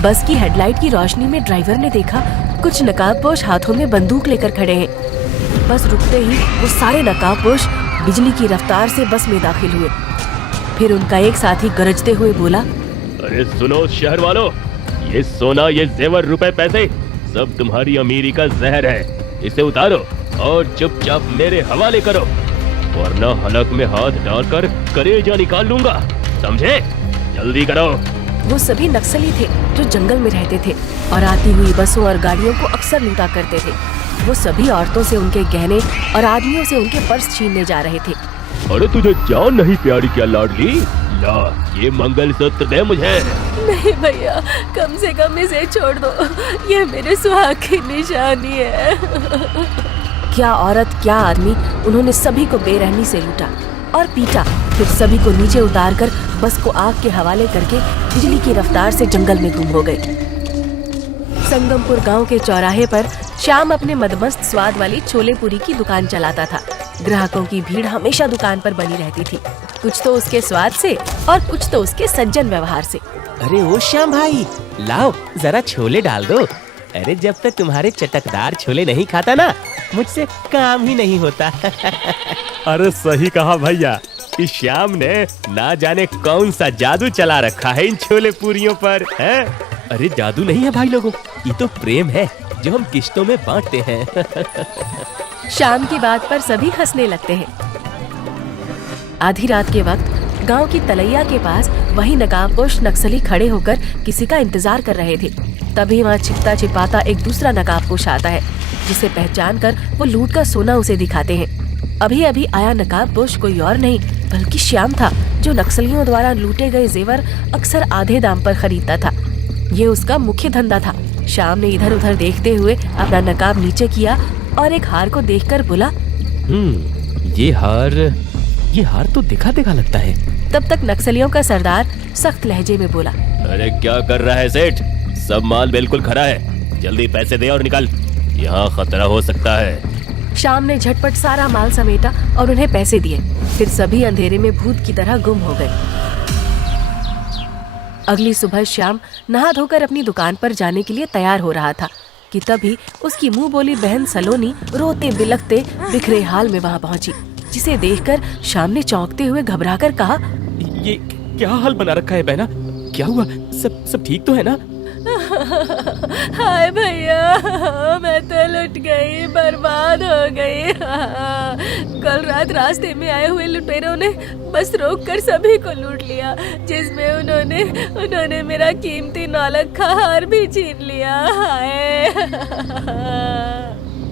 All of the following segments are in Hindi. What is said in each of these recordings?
बस की हेडलाइट की रोशनी में ड्राइवर ने देखा कुछ नकाबपोश हाथों में बंदूक लेकर खड़े हैं। बस रुकते ही वो सारे नकाबपोश बिजली की रफ्तार से बस में दाखिल हुए। फिर उनका एक साथी गरजते हुए बोला, अरे सुनो शहर वालों, ये सोना, ये जेवर, रुपए, पैसे सब तुम्हारी अमीरी का जहर है। इसे उतारो और चुपचाप मेरे हवाले करो, वरना हलक में हाथ डालकर कलेजा निकाल लूंगा, समझे? जल्दी करो। वो सभी नक्सली थे जो जंगल में रहते थे और आती हुई बसों और गाड़ियों को अक्सर लूटा करते थे। वो सभी औरतों से उनके गहने और आदमियों से उनके पर्स छीनने जा रहे थे। अरे तुझे जान नहीं प्यारी क्या लाडली, ला ये मंगलसूत्र दे मुझे। नहीं भैया, कम से कम इसे छोड़ दो, ये मेरे सुहाग की निशानी है। क्या औरत क्या आदमी, उन्होंने सभी को बेरहमी से लूटा और पीटा। फिर सभी को नीचे उतारकर बस को आग के हवाले करके बिजली की रफ्तार से जंगल में गुम हो गए। संगमपुर गांव के चौराहे पर श्याम अपने मदमस्त स्वाद वाली छोले पूरी की दुकान चलाता था। ग्राहकों की भीड़ हमेशा दुकान पर बनी रहती थी, कुछ तो उसके स्वाद से और कुछ तो उसके सज्जन व्यवहार से। अरे ओ श्याम भाई, लाओ जरा छोले डाल दो। अरे जब तक तुम्हारे चटकदार छोले नहीं खाता ना, मुझसे काम ही नहीं होता। अरे सही कहा भैया, इस श्याम ने ना जाने कौन सा जादू चला रखा है इन छोले पूरियों पर, है? अरे जादू नहीं है भाई लोगों, ये तो प्रेम है जो हम किश्तों में बांटते हैं। श्याम की बात पर सभी हंसने लगते हैं। आधी रात के वक्त गांव की तलैया के पास वही नकाबपोश नक्सली खड़े होकर किसी का इंतजार कर रहे थे। तभी वहाँ छिपता छिपाता एक दूसरा नकाबपोश आता है, जिसे पहचान कर वो लूट का सोना उसे दिखाते हैं। अभी अभी आया नकाबपोश कोई और नहीं बल्कि श्याम था, जो नक्सलियों द्वारा लूटे गए जेवर अक्सर आधे दाम पर खरीदता था। ये उसका मुख्य धंधा था। श्याम ने इधर उधर देखते हुए अपना नकाब नीचे किया और एक हार को देखकर बोला, ये हार तो देखा देखा लगता है। तब तक नक्सलियों का सरदार सख्त लहजे में बोला, अरे क्या कर रहा है सेठ? सब माल बिल्कुल खरा है, जल्दी पैसे दे और निकल, यहाँ खतरा हो सकता है। श्याम ने झटपट सारा माल समेटा और उन्हें पैसे दिए। फिर सभी अंधेरे में भूत की तरह गुम हो गए। अगली सुबह श्याम नहा धोकर अपनी दुकान पर जाने के लिए तैयार हो रहा था कि तभी उसकी मुंह बोली बहन सलोनी रोते बिलखते बिखरे हाल में वहां पहुंची, जिसे देखकर श्याम ने चौंकते हुए घबराकर कहा, ये क्या हाल बना रखा है बहना? क्या हुआ? सब ठीक तो है ना? हाय भैया, मैं तो लुट गई, बर्बाद हो गई। कल रात रास्ते में आए हुए लुटेरों ने बस रोककर सभी को लूट लिया, जिसमें उन्होंने मेरा कीमती नौलख का हार भी छीन लिया। हाय।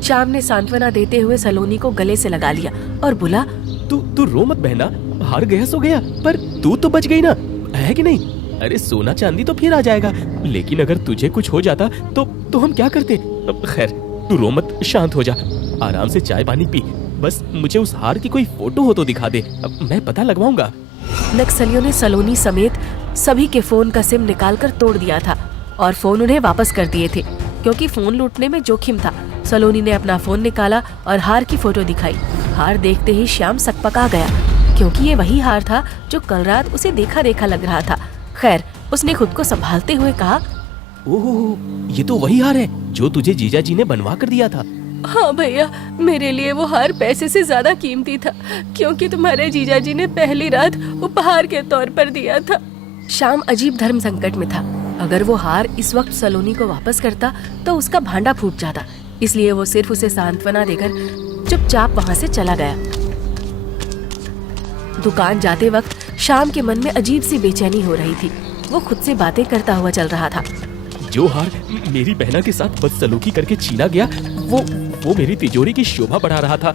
श्याम ने सांत्वना देते हुए सलोनी को गले से लगा लिया और बोला, तू रो मत बहना, हार गया सो गया, पर तू तो बच गई ना, है कि नहीं? अरे सोना चांदी तो फिर आ जाएगा, लेकिन अगर तुझे कुछ हो जाता तो हम क्या करते? खैर तू रो मत, शांत हो जा, आराम से चाय पानी पी, बस मुझे उस हार की कोई फोटो हो तो दिखा दे, मैं पता लगवाऊंगा। नक्सलियों ने सलोनी समेत सभी के फोन का सिम निकालकर तोड़ दिया था और फोन उन्हें वापस कर दिए थे, क्योंकि फोन लूटने में जोखिम था। सलोनी ने अपना फोन निकाला और हार की फोटो दिखाई। हार देखते ही श्याम सकपका गया, क्योंकि ये वही हार था जो कल रात उसे देखा देखा लग रहा था। खैर उसने खुद को संभालते हुए कहा, ओह, ये तो वही हार है जो तुझे जीजा जी ने बनवा कर दिया था। हाँ भैया, मेरे लिए वो हार पैसे से ज्यादा कीमती था, क्योंकि तुम्हारे जीजा जी ने पहली रात उपहार के तौर पर दिया था। श्याम अजीब धर्म संकट में था। अगर वो हार इस वक्त सलोनी को वापस करता तो उसका भांडा फूट जाता, इसलिए वो सिर्फ उसे सांत्वना देकर चुपचाप वहाँ से चला गया। दुकान जाते वक्त श्याम के मन में अजीब सी बेचैनी हो रही थी। वो खुद से बातें करता हुआ चल रहा था। जो हार मेरी बहना के साथ बदसलूकी करके छीना गया, वो मेरी तिजोरी की शोभा बढ़ा रहा था।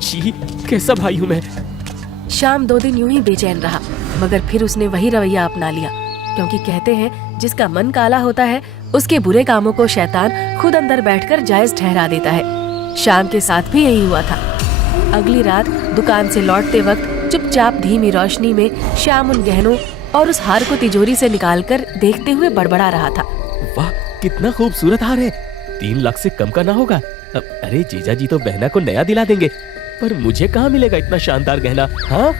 छी, कैसा भाई हूँ मैं। श्याम 2 दिन यूं ही बेचैन रहा, मगर फिर उसने वही रवैया अपना लिया, क्योंकि कहते हैं जिसका मन काला होता है उसके बुरे कामों को शैतान खुद अंदर बैठकर जायज ठहरा देता है। श्याम के साथ भी यही हुआ था। अगली रात दुकान से लौटते वक्त चुपचाप धीमी रोशनी में श्याम उन गहनों और उस हार को तिजोरी से निकालकर देखते हुए बड़बड़ा रहा था, वाह कितना खूबसूरत हार है, 3 लाख से कम का ना होगा। अरे जीजा जी तो बहना को नया दिला देंगे, पर मुझे कहाँ मिलेगा इतना शानदार गहना? हाँ,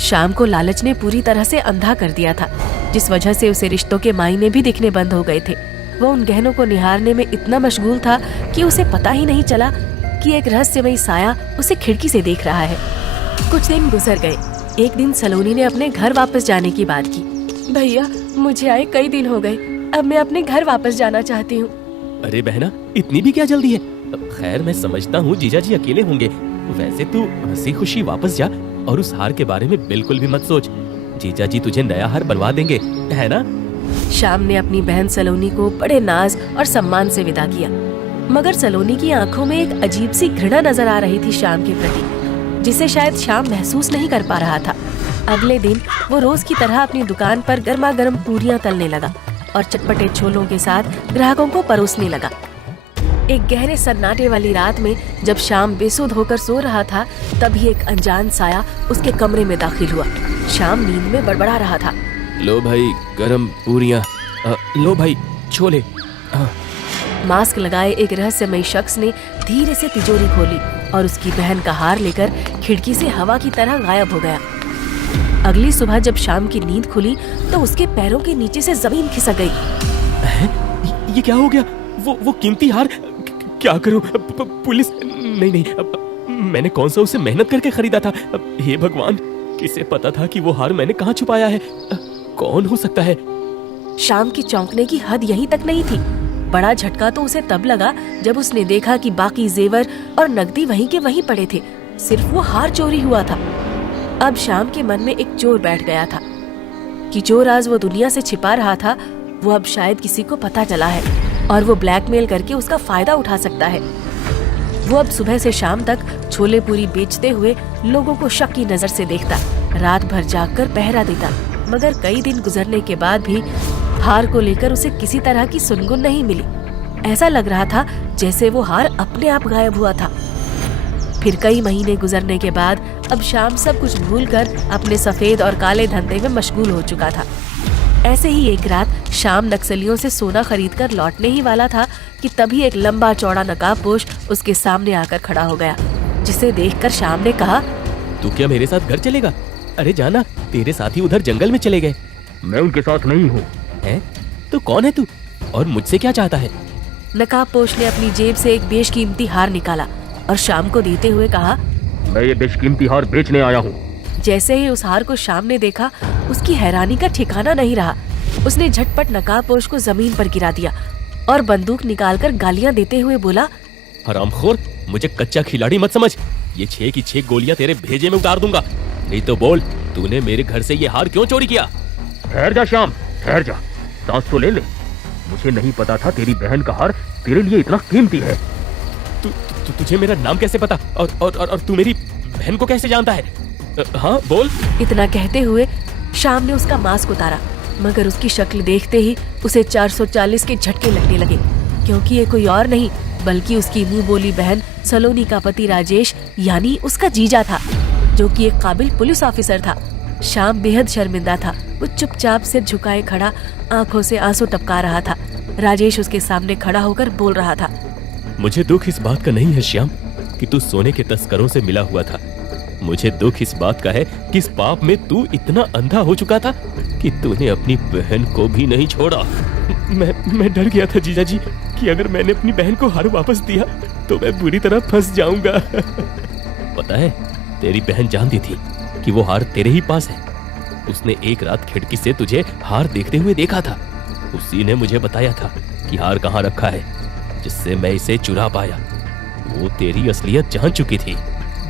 श्याम को लालच ने पूरी तरह से अंधा कर दिया था। जिस वजह से उसे रिश्तों के मायने भी दिखने बंद हो गए थे। वो उन गहनों को निहारने में इतना मशगूल था कि उसे पता ही नहीं चला कि एक रहस्यमयी साया उसे खिड़की से देख रहा है। कुछ दिन गुजर गए। एक दिन सलोनी ने अपने घर वापस जाने की बात की। भैया, मुझे आए कई दिन हो गए, अब मैं अपने घर वापस जाना चाहती हूँ। अरे बहना, इतनी भी क्या जल्दी है? खैर, मैं समझता हूँ जीजा जी अकेले होंगे। वैसे तू हंसी खुशी वापस जा और उस हार के बारे में बिल्कुल भी मत सोच। जीजा जी तुझे नया हार बनवा देंगे, है ना? श्याम ने अपनी बहन सलोनी को बड़े नाज और सम्मान से विदा किया, मगर सलोनी की आंखों में एक अजीब सी घृणा नजर आ रही थी श्याम के प्रति, जिसे शायद श्याम महसूस नहीं कर पा रहा था। अगले दिन वो रोज की तरह अपनी दुकान पर गर्मा गर्म पूरियां तलने लगा और चटपटे छोलों के साथ ग्राहकों को परोसने लगा। एक गहरे सन्नाटे वाली रात में जब श्याम बेसुध होकर सो रहा था, तभी एक अनजान साया उसके कमरे में दाखिल हुआ। श्याम नींद में बड़बड़ा रहा था। लो भाई गरम पूरियां, लो भाई छोले। मास्क लगाए एक रहस्यमयी शख्स ने धीरे से तिजोरी खोली और उसकी बहन का हार लेकर खिड़की से हवा की तरह गायब हो गया। अगली सुबह जब श्याम की नींद खुली तो उसके पैरों के नीचे से जमीन खिसक गई। ये क्या हो गया? वो कीमती हार क्या करूं? पुलिस? नहीं, मैंने कौन सा उसे मेहनत करके खरीदा था? हे भगवान, किसे पता था कि वो हार मैंने कहाँ छुपाया है? कौन हो सकता है? श्याम की चौंकने की हद यहीं तक नहीं थी। बड़ा झटका तो उसे तब लगा जब उसने देखा कि बाकी जेवर और नकदी वहीं के वहीं पड़े थे, सिर्फ वो हार चोरी हुआ था। अब श्याम के मन में एक चोर बैठ गया था कि जो राज वो दुनिया से छिपा रहा था वो अब शायद किसी को पता चला है और वो ब्लैकमेल करके उसका फायदा उठा सकता है। वो अब सुबह से शाम तक छोले पूरी बेचते हुए लोगों को शक की नजर से देखता, रात भर जागकर पहरा देता, मगर कई दिन गुजरने के बाद भी हार को लेकर उसे किसी तरह की सुनगुन नहीं मिली। ऐसा लग रहा था जैसे वो हार अपने आप गायब हुआ था। फिर कई महीने गुजरने के बाद अब श्याम सब कुछ भूलकर अपने सफेद और काले धंधे में मशगूल हो चुका था। ऐसे ही एक रात श्याम नक्सलियों से सोना खरीदकर लौटने ही वाला था कि तभी एक लंबा चौड़ा नकाबपोश उसके सामने आकर खड़ा हो गया, जिसे देखकर श्याम ने कहा, तू क्या मेरे साथ घर चलेगा? अरे जाना, तेरे साथी उधर जंगल में चले गए। मैं उनके साथ नहीं हूँ। हैं? तो कौन है तू और मुझसे क्या चाहता है? नकाबपोश ने अपनी जेब से एक बेशकीमती हार निकाला और श्याम को देते हुए कहा, मैं ये बेशकीमती हार बेचने आया हूँ। जैसे ही उस हार को श्याम ने देखा, उसकी हैरानी का ठिकाना नहीं रहा। उसने झटपट नकाबपोश को जमीन पर गिरा दिया और बंदूक निकालकर गालियां देते हुए बोला, हरामखोर, मुझे कच्चा खिलाड़ी मत समझ। ये 6 की 6 गोलियां तेरे भेजे में उतार दूंगा। नहीं तो बोल, तूने मेरे घर से ये हार क्यों चोरी किया? ठहर जा श्याम, ठहर जा, सांस तो ले ले। मुझे नहीं पता था तेरी बहन का हार तेरे लिए इतना कीमती है। तुझे मेरा नाम कैसे पता? और तू मेरी बहन को कैसे जानता है? हाँ बोल। इतना कहते हुए श्याम ने उसका मास्क उतारा, मगर उसकी शक्ल देखते ही उसे 440 के झटके लगने लगे, क्योंकि ये कोई और नहीं बल्कि उसकी मुंह बोली बहन सलोनी का पति राजेश, यानी उसका जीजा था, जो कि एक काबिल पुलिस ऑफिसर था। श्याम बेहद शर्मिंदा था। वो चुपचाप सिर झुकाए खड़ा, आंखों से आंसू टपका रहा था। राजेश उसके सामने खड़ा होकर बोल रहा था, मुझे दुख इस बात का नहीं है श्याम कि तू सोने के तस्करों से मिला हुआ था। मुझे दुख इस बात का है कि इस पाप में तू इतना अंधा हो चुका था कि तूने अपनी बहन को भी नहीं छोड़ा। मैं डर गया था जीजा जी कि अगर मैंने अपनी बहन को हार वापस दिया तो मैं बुरी तरह फंस जाऊंगा। पता है, तेरी बहन जानती थी कि वो हार तेरे ही पास है। उसने एक रात खिड़की से तुझे हार देखते हुए देखा था। उसी ने मुझे बताया था कि हार कहाँ रखा है, जिससे मैं इसे चुरा पाया। वो तेरी असलियत जान चुकी थी।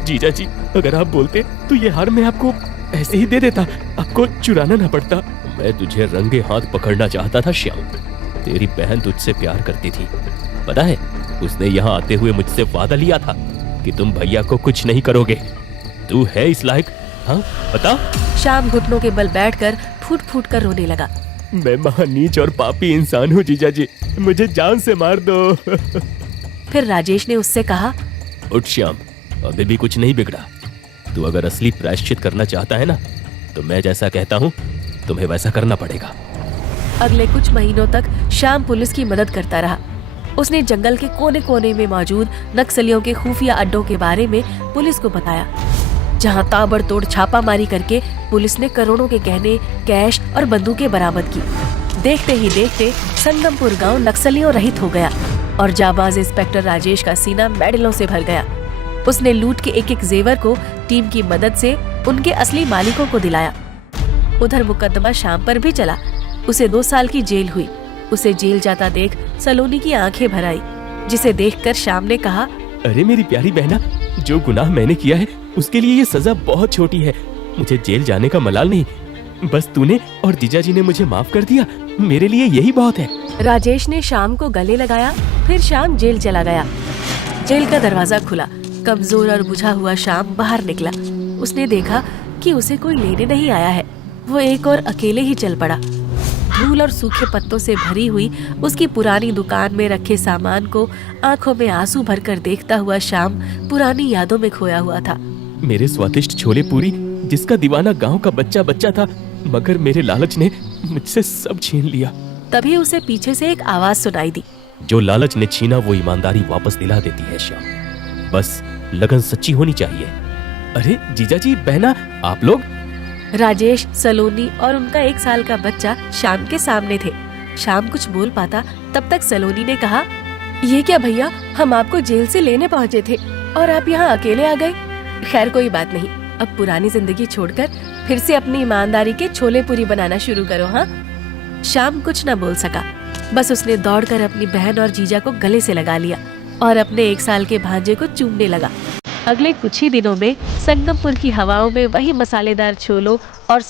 जीजा जी, अगर आप बोलते तो ये हार मैं आपको ऐसे ही दे देता, आपको चुराना ना पड़ता। मैं तुझे रंगे हाथ पकड़ना चाहता था श्याम। तेरी बहन तुझसे प्यार करती थी। पता है, उसने यहाँ आते हुए मुझसे वादा लिया था कि तुम भैया को कुछ नहीं करोगे। तू है इस लायक? हाँ बता। श्याम घुटनों के बल बैठकर फूट फूट कर रोने लगा। मैं महानीच और पापी इंसान हूँ जीजा जी, मुझे जान से मार दो। फिर राजेश ने उससे कहा, उठ श्याम, अभी भी कुछ नहीं बिगड़ा। तू अगर असली प्रायश्चित करना चाहता है ना, तो मैं जैसा कहता हूँ तुम्हें वैसा करना पड़ेगा। अगले कुछ महीनों तक श्याम पुलिस की मदद करता रहा। उसने जंगल के कोने कोने में मौजूद नक्सलियों के खुफिया अड्डों के बारे में पुलिस को बताया। जहां ताबड़तोड़ छापामारी करके पुलिस ने करोड़ों के गहने, कैश और बंदूकें बरामद की। देखते ही देखते संगमपुर गांव नक्सलियों रहित हो गया और जाबाज इंस्पेक्टर राजेश का सीना मेडलों से भर गया। उसने लूट के एक एक जेवर को टीम की मदद से उनके असली मालिकों को दिलाया। उधर मुकदमा शाम पर भी चला। उसे 2 साल की जेल हुई। उसे जेल जाता देख सलोनी की आंखें भर आई, जिसे देखकर शाम ने कहा, अरे मेरी प्यारी बहना, जो गुनाह मैंने किया है उसके लिए ये सजा बहुत छोटी है। मुझे जेल जाने का मलाल नहीं, बस तूने और जीजा जी ने मुझे माफ कर दिया, मेरे लिए यही बहुत है। राजेश ने शाम को गले लगाया। फिर शाम जेल चला गया। जेल का दरवाजा खुला। कमजोर और बुझा हुआ शाम बाहर निकला। उसने देखा कि उसे कोई लेने नहीं आया है। वो एक और अकेले ही चल पड़ा। धूल और सूखे पत्तों से भरी हुई उसकी पुरानी दुकान में रखे सामान को आंखों में आंसू भरकर देखता हुआ शाम पुरानी यादों में खोया हुआ था। मेरे स्वादिष्ट छोले पूरी जिसका दीवाना गांव का बच्चा बच्चा था, मगर मेरे लालच ने मुझसे सब छीन लिया। तभी उसे पीछे से एक आवाज सुनाई दी। जो लालच ने छीना वो ईमानदारी वापस दिला देती है श्याम, बस लगन सच्ची होनी चाहिए। अरे जीजा जी, बहना, आप लोग? राजेश, सलोनी और उनका 1 साल का बच्चा शाम के सामने थे। शाम कुछ बोल पाता तब तक सलोनी ने कहा, ये क्या भैया, हम आपको जेल से लेने पहुँचे थे और आप यहाँ अकेले आ गए। खैर कोई बात नहीं, अब पुरानी जिंदगी छोड़कर फिर से अपनी ईमानदारी के छोले पूरी बनाना शुरू करो। हाँ। शाम कुछ न बोल सका। बस उसने दौड़कर अपनी बहन और जीजा को गले से लगा लिया और अपने 1 साल के भांजे को चूमने लगा। अगले कुछ ही दिनों में संगमपुर की हवाओं में वही मसालेदार छोलों और